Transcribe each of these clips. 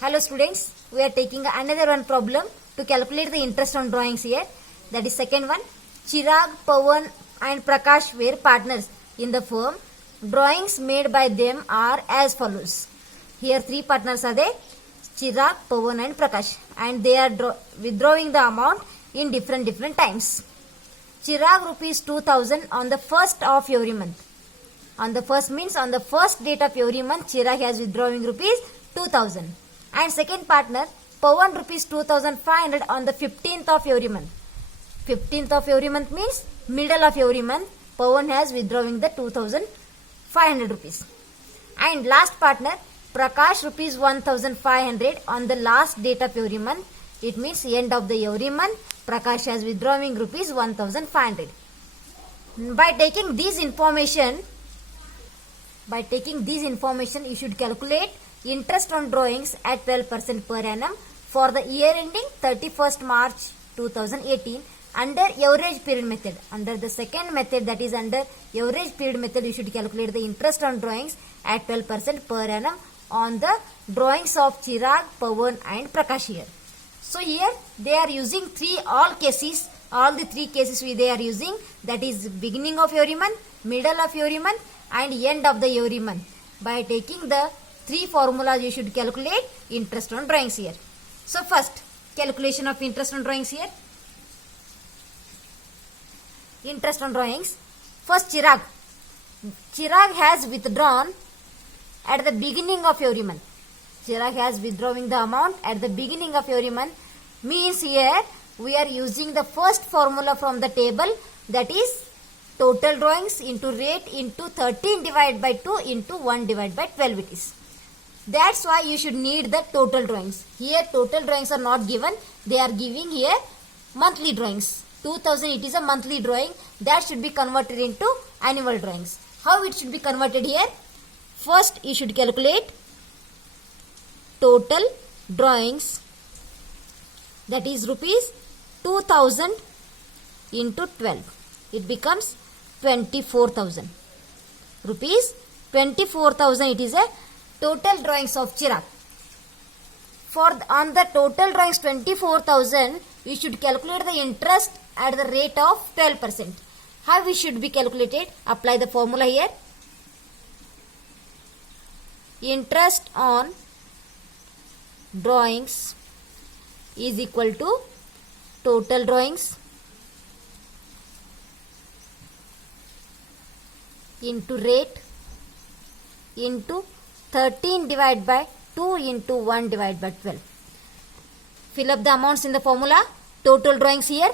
Hello students, we are taking another one problem to calculate the interest on drawings here. That is second one. Chirag, Pawan and Prakash were partners in the firm. Drawings made by them are as follows. Here three partners are there, Chirag, Pawan and Prakash, and they are withdrawing the amount in different times. Chirag rupees 2000 on the first of every month. On the first means on the first date of every month Chirag has withdrawing rupees 2000. And second partner Pawan rupees 2500 on the 15th of every month. 15th of every month means middle of every month Pawan has withdrawing the 2500 rupees. And last partner Prakash rupees 1500 on the last date of every month. It means end of the every month Prakash has withdrawing rupees 1500. By taking this information, you should calculate interest on drawings at 12% per annum for the year ending 31st March 2018 under average period method. Under the second method, that is under average period method, you should calculate the interest on drawings at 12% per annum on the drawings of Chirag, Pawan and Prakash here. So here they are using all the three cases they are using, that is beginning of every month, middle of every month and end of the every month. By taking the three formulas, you should calculate interest on drawings here. So first, calculation of interest on drawings here. Interest on drawings. First, Chirag. Chirag has withdrawn at the beginning of every month. Chirag has withdrawing the amount at the beginning of every month. Means here we are using the first formula from the table, that is total drawings into rate into 13 divided by 2 into 1 divided by 12 it is. That's why you should need the total drawings. Here total drawings are not given. They are giving here monthly drawings. 2000 it is a monthly drawing. That should be converted into annual drawings. How it should be converted here? First you should calculate total drawings, that is rupees 2000 into 12. It becomes 24,000 rupees. 24,000 it is a total drawings of Chirag. On the total drawings 24,000, you should calculate the interest at the rate of 12%. How we should be calculated? Apply the formula here. Interest on drawings is equal to total drawings into rate into 13 divided by 2 into 1 divided by 12. Fill up the amounts in the formula. Total drawings here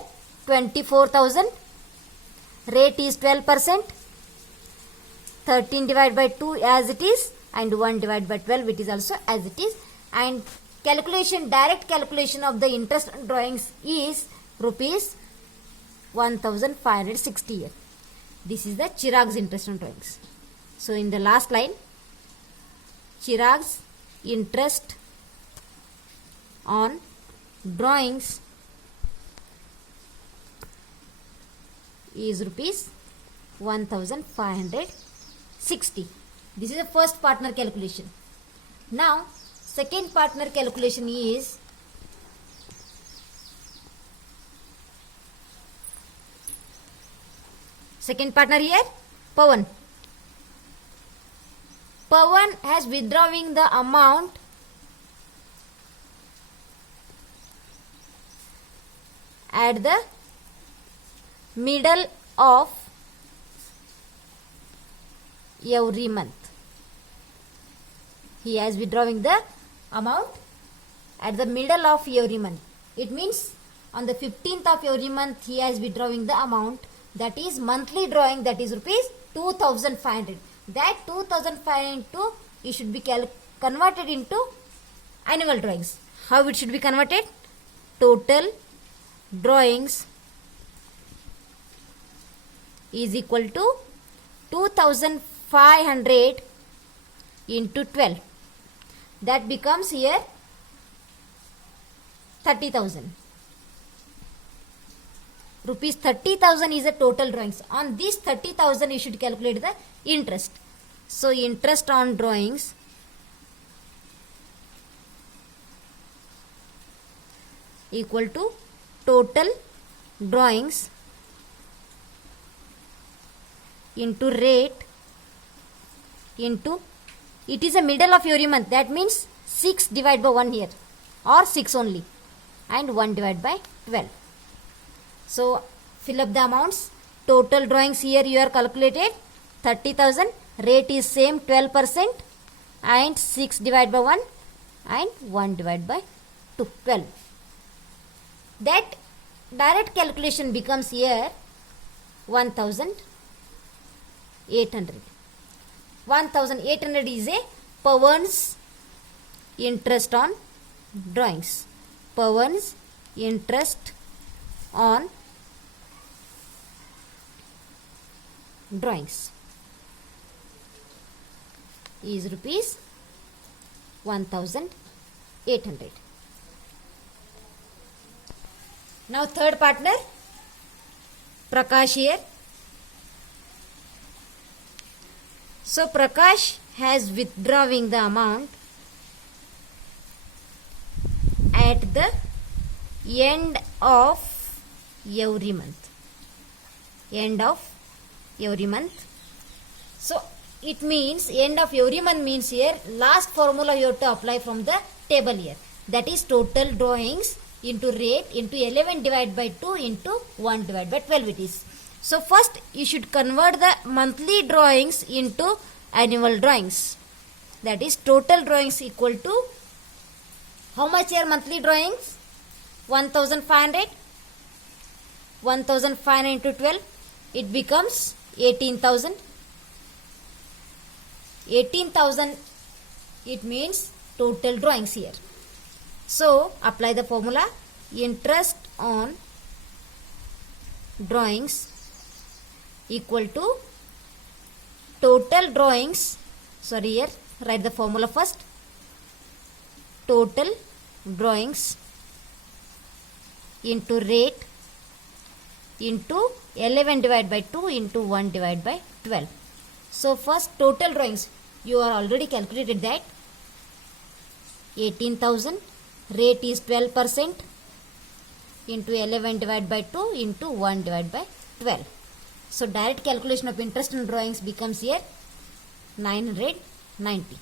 24,000. Rate is 12%. 13 divided by 2 as it is and 1 divided by 12 it is also as it is. And direct calculation of the interest on drawings is rupees 1560 here. This is the Chirag's interest on drawings. So in the last line, Chirag's interest on drawings is rupees 1560. This is the first partner calculation. Now second partner calculation is second partner here Pawan. Pawan has withdrawing the amount at the middle of every month. He is withdrawing the amount at the middle of every month. It means on the 15th of every month he is withdrawing the amount, that is monthly drawing, that is rupees 2500. That 2500 it should be converted into annual drawings. How it should be converted? Total drawings is equal to 2500 into 12. That becomes here 30,000. Rupees 30,000 is the total drawings. On this 30,000 you should calculate the interest. So interest on drawings equal to total drawings into rate into, it is a middle of every month, that means 6 divided by 1 here, or 6 only, and 1 divided by 12. So fill up the amounts. Total drawings here you are calculated 30,000, rate is same 12%, and 6 divided by 1 and 1 divided by 2, 12. That direct calculation becomes here 1,800. 1,800 is a Pawan's interest on drawings. Pawan's interest on drawings is rupees 1,800. Now third partner, Prakash here. So Prakash has withdrawing the amount at the end of every month. End of every month. So it means end of every month means here last formula you have to apply from the table here. That is total drawings into rate into 11 divided by 2 into 1 divided by 12 it is. So first you should convert the monthly drawings into annual drawings. That is total drawings equal to, how much here monthly drawings? 1,500. 1,500 into 12, it becomes 18,000. 18,000 it means total drawings here. So apply the formula. Interest on drawings equal to total drawings, sorry here write the formula first, total drawings into rate into 11 divided by 2 into 1 divided by 12. So first total drawings you are already calculated that 18,000, rate is 12% into 11 divided by 2 into 1 divided by 12. So direct calculation of interest on drawings becomes here 990.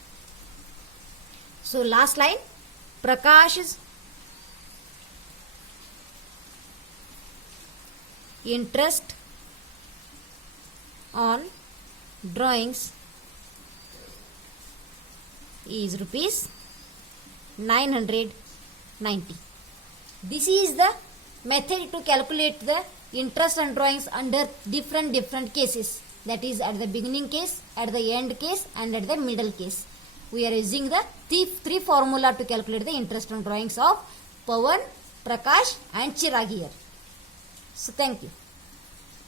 So last line, Prakash's interest on drawings is rupees 990. This is the method to calculate the interest on drawings under different cases. That is at the beginning case, at the end case, and at the middle case. We are using the three formula to calculate the interest on drawings of Pawan, Prakash and Chirag here. So thank you.